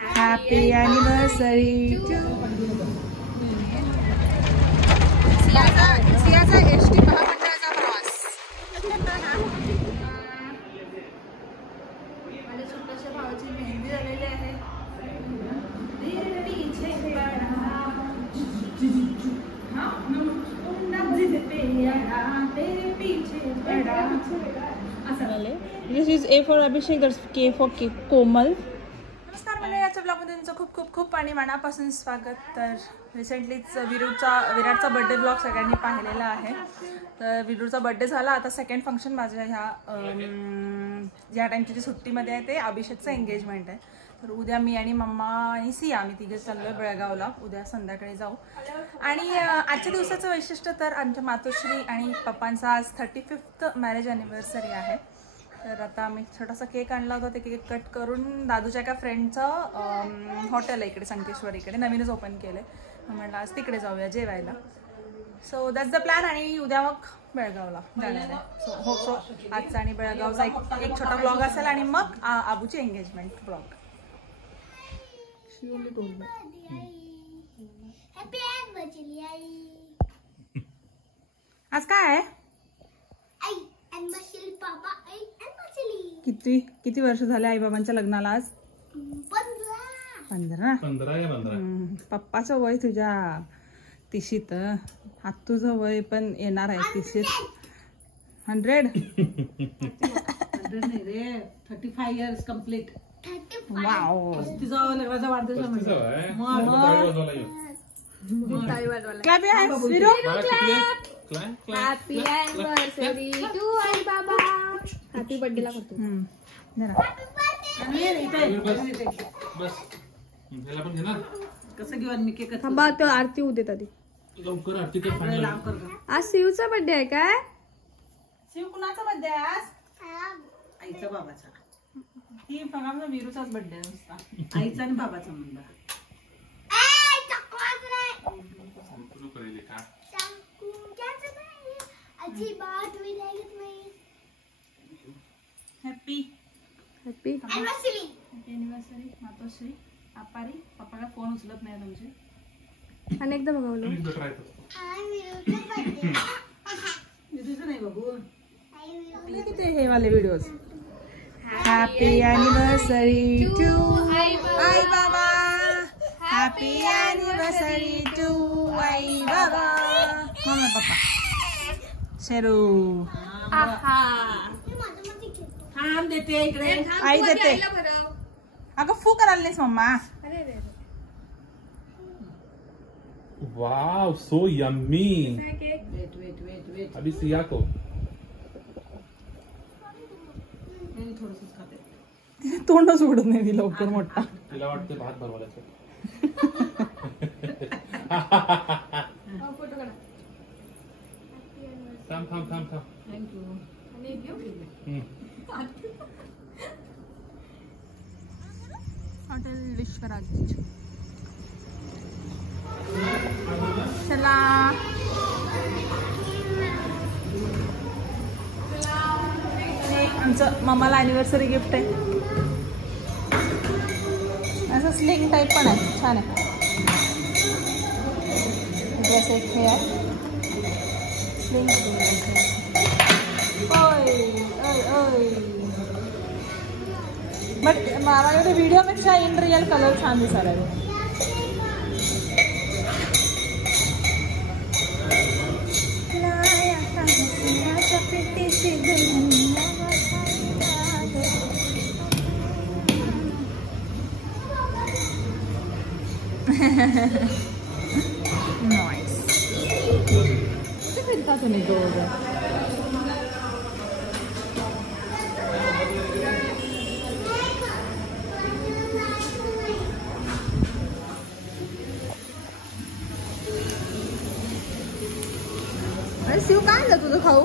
Happy anniversary to सियाचा ST महामंडळाचा प्रवास. माझ्या छोट्याशा भावाची मेहंदी झालेली आहे. This is A for Abhishek, that's K for कोमल. नमस्कार मला याच्या ब्लॉगमध्ये तुमचं खूप खूप खूप आणि मनापासून स्वागत. तर रिसेंटलीच विराटचा बर्थडे ब्लॉग सगळ्यांनी पाहिलेला आहे. तर विरूचा बर्थडे झाला. आता सेकंड फंक्शन माझ्या ज्या टाईमची जी सुट्टीमध्ये आहे ते अभिषेकचं एंगेजमेंट आहे. तर उद्या मी आणि मम्मा आणि सिया आम्ही तिघे चाललोय बेळगावला. उद्या संध्याकाळी जाऊ. आणि आजच्या दिवसाचं वैशिष्ट्य तर आमच्या मातोश्री आणि पप्पांचा आज 35th मॅरेज ॲनिव्हर्सरी आहे. तर आता आम्ही छोटासा केक आणला होता. ते केक कट करून दादूच्या एका फ्रेंडचं हॉटेल आहे इकडे संकेश्वर, इकडे नवीनच ओपन केलं. म्हटलं आज तिकडे जाऊया जेवायला. So that's the plan. आणि उद्या मग बेळगावला जाणार आहे. सो होप सो आजचा आणि बेळगावचा एक छोटा ब्लॉग असेल आणि मग आबूची एंगेजमेंट ब्लॉग. आज काय आहे? किती वर्ष झाले आई बाबांच्या लग्नाला? आज 15. पप्पाचं वय तुझ्या 30शीत. तुझं वय पण येणार आहे 30शीत. 100 नाही रे, 35 years कंप्लीट. वाव. तिचं लग्नाचा वाढदिवस हॅपी ॲनिव्हर्सरी टू आई बाबा. हॅपी बर्थडे ला करतो. कसं घेऊन मी केक थांबा तो आरती होऊ देत आधी. लवकर आरती कर. आज शिवचा बर्थडे आहे काय? शिव कुणाचा बर्थडे आहे आज? आईचा बाबाचा. ही फक्त विरूचाच बर्थडे नुसता. आईचा आणि बाबाचा मुलगा. हॅपी ॲनिव्हर्सरी मातोश्री. पप्पाला फोन उचलत नाही तुमचे. अनेकदा बघावलं. नाही बघू किती हे वाले व्हिडिओज. हॅपी ॲनिव्हर्सरी टू आई बाबा. हॅपी ॲनिव्हर्सरी टू आई बाबा. Mummy papa Sheru. थांब देते इकडे. आई देते. अगं फू करायला नाहीस मम्मा. Wow, so yummy. वेट अभी सिया को थोडंसंच खाते. तिने तोंडच उघडत नाही लवकर मोठा. तिला वाटते भात भरवायचं. थांब. थँक्यू. हॉटेल विश्वराज. चला आमचं मम्माला ॲनिव्हर्सरी गिफ्ट आहे. असं स्लिंग टाईप पण आहे. छान आहे. ड्रेस एक हे आहे स्लिंग. बट माझ्याकडे व्हिडिओपेक्षा इन रिअल कलर छान दिसायला आहे. Nice. ¿Qué pintas en el todo? अरे शिव काय आणलं तुझं खाऊ?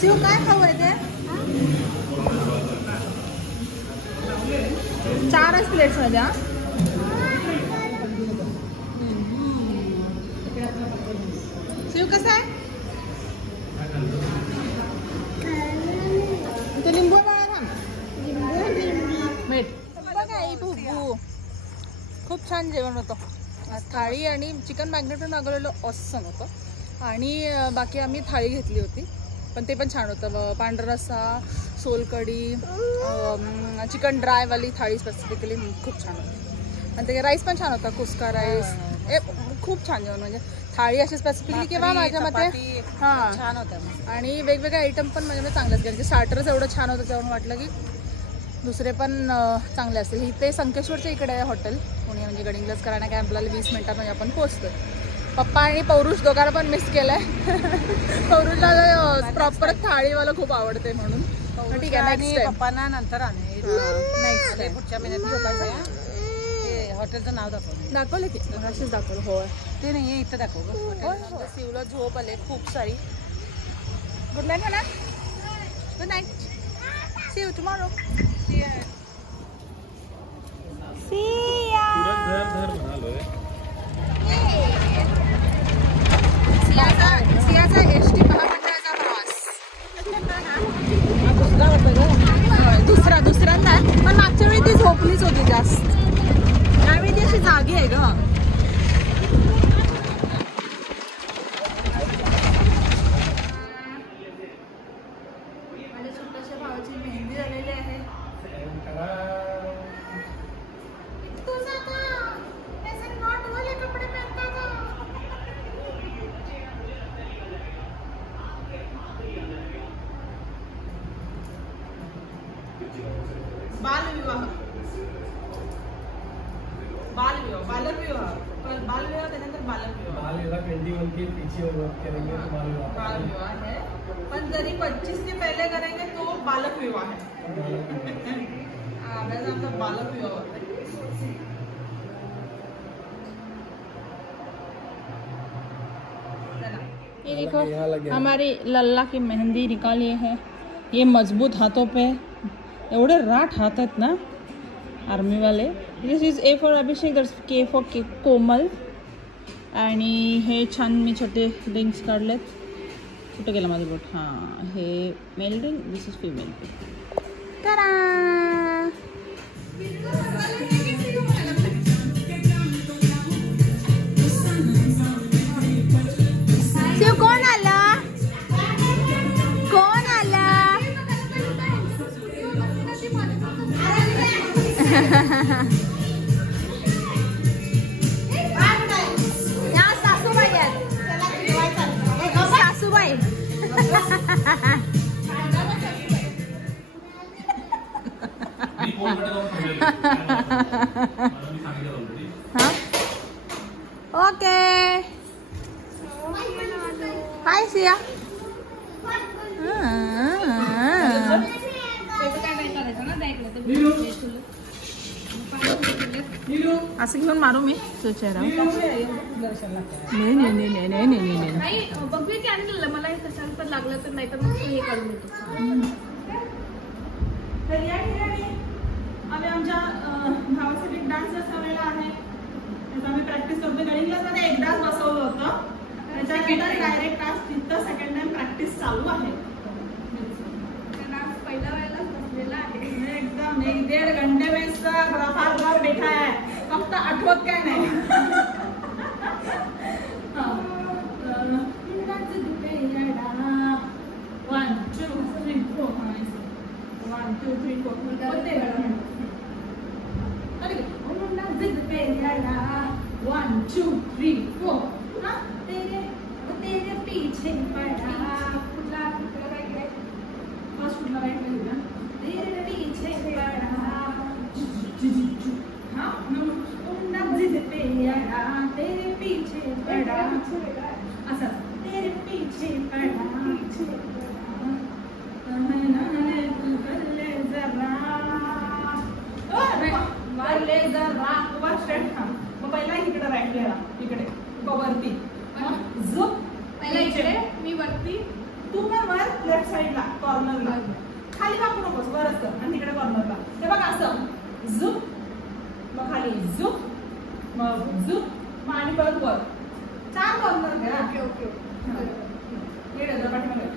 शिव काय खाऊ आहे ते? 4च प्लेट्स माझ्या. शिव कसं आहे? तो लिंबू बाळा थांब. वेट बघा गुब्बू. खूप छान जेवण होतं. थाळी आणि चिकन मॅग्नेटून मागवलेलं ऑसम होतं आणि बाकी आम्ही थाळी घेतली होती पण ते पण छान होतं. पांढरा रस्सा, सोलकढी, चिकन ड्रायवाली थाळी स्पेसिफिकली खूप छान होती आणि ते राईस पण छान होता. कुस्का राईस खूप छान जेवण म्हणजे थाळी अशी स्पेसिफिकली किंवा माझ्या मते हां छान होतं आणि वेगवेगळे आयटम पण म्हणजे चांगलेच कारण की स्टार्टरच एवढं छान होतं त्यावरून वाटलं की दुसरे पण चांगले असतील. इथे संकेश्वरच्या इकडे आहे हॉटेल पुणे म्हणजे गडिंग्लज करायला काय आपल्याला 20 मिनिटात म्हणजे आपण पोहोचतो. पप्पा आणि पौरुष दोघांना पण मिस केलंय. पौरुषला प्रॉपर थाळीवाला खूप आवडते म्हणून ठीक आहे नेक्स्ट टाइम पप्पांना नंतर आणेल. नेक्स्ट टाइम पुढच्या महिन्यात हॉटेलचं नाव दाखवलं की अशीच दाखवलं. हो ते नाही आहे इथं दाखव. शिवला झोप आले खूप सारी. गुड नाईट म्हणा. Good night. See you tomorrow. सियाचा एसटी महामंडळाचा प्रवास दुसऱ्यांदा पण मागच्या वेळी ती झोपलीच होती जास्त. त्यावेळी ती अशी जागी आहे ग. माझ्या छोट्याशा भावाची मेहंदी झालेली आहे. बालविवाह त्यानंतर बालविवाह 21 के पीछे और वर्क करेंगे तो बालविवाह है पण जरी 25 के पहले करेंगे तो बालक विवाह है. आमचा बालक विवाह होता है. ये देखो हमारी लल्ला की मेहंदी निकाली है. ये मजबूत हाथों पे एवढे राठ हात आहेत ना आर्मी वाले. This is A for Abhishek, that's K for Komal आणि हे छान मी छोटे रिंग्स काढलेत. कुठे गेला माझं बोट. हां हे mail ring, this is female. करा शिव. कोण आला कोण आला. या सासूबाई आहेत. सासूबाई ओके. हाय सिया. असं घेऊन मारू मी चेहरा. नाही नाही नाही नाही नाही नाही नाही बघूया की आणलं मला हे कशाला पण लागलं तर नाही तर मग हे काढून देतो. तर या ठिकाणी आम्ही आमच्या भावासाठी डान्स बसवलेला आहे. त्याचा आम्ही प्रॅक्टिस करतो. गडिंग्लजमध्ये एकदाच बसवलं होतं त्याच्यानंतर डायरेक्ट आज तिथं सेकंड टाइम प्रॅक्टिस चालू आहे. डान्स पहिल्या वेळेला बसलेला आहे. एकदम 1-1.5 घंटे में फार बार बैठा है. फक्त आठवत काय नाही. One two three four. 1 2 3 4 1 2 3 4. तेरे पीछे पड़ा. फर्स्ट कुठला राईट पाहिजे ना. तेरे पीछे पड़ा. हाँ तेरे पीछे पड़ा. असं तेरे पीछे पड़ा. ले जरा वर स्ट्रेट था. मग पहिला इकडे राईट घ्या. इकडे वरती झुक. पहिला इकडे मी वरती. तू पण वर लेफ्ट साईडला कॉर्नरला. खाली वाकू नकोस वर असं आणि तिकडे कॉर्नरला. ते बघ असं झुक मग खाली झुक मग झुक मग आणि परत वर. 4 कॉर्नर घ्या. ओके ओके हे डझा पाठीमागे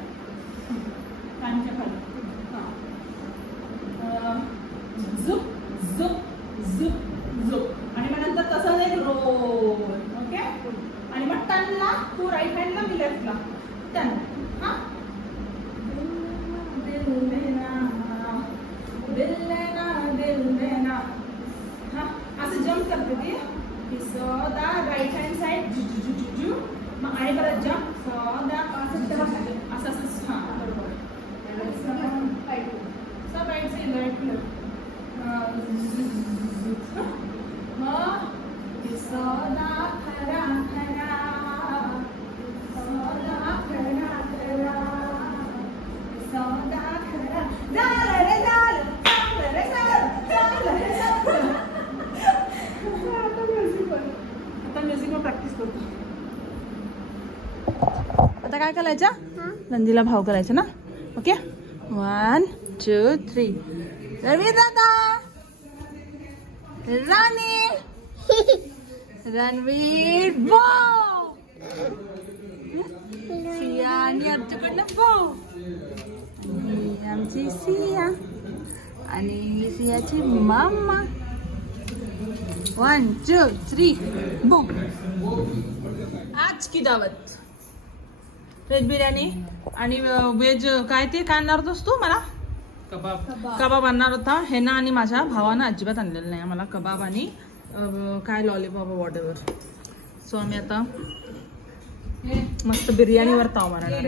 कानच्या खाली. झुक झुक झुक झुक आणि मग नंतर तसंच एक रोल. ओके आणि मग टनला तू राईट हँडला मी लेफ्टला टन. हा दिल देना हा असं जम्प करते ती सदा राईट हँड साईड झु मग आणि परत जम्प सदा असं असं हा बरोबर सब राईट साईड राईट मग सदा खरा खरा सदा खरा खरा सदा खरा झालं रे झालं चांगलं रे चांगलं रे चांगलं. आता म्युझिकवर प्रॅक्टिस करतो. आता काय करायचं नंदीला भाव करायचा ना. ओके 1 2 3 रवी दादा राणी रणवीर भाऊ सिया आणि आमच्याकडनं भाऊ आणि आमची सिया आणि सियाची मामा. 1 2 3 बूम. आज की दावत व्हेज बिर्याणी आणि व्हेज काय ते काय आणणार होतोस तू मला. कबाब आणणार होता हे ना आणि माझ्या भावानं अजिबात आणलेलं नाही आम्हाला कबाब आणि काय लॉलीपॉप वॉटेवर. सो आम्ही आता मस्त बिर्याणीवर ताव मारणार.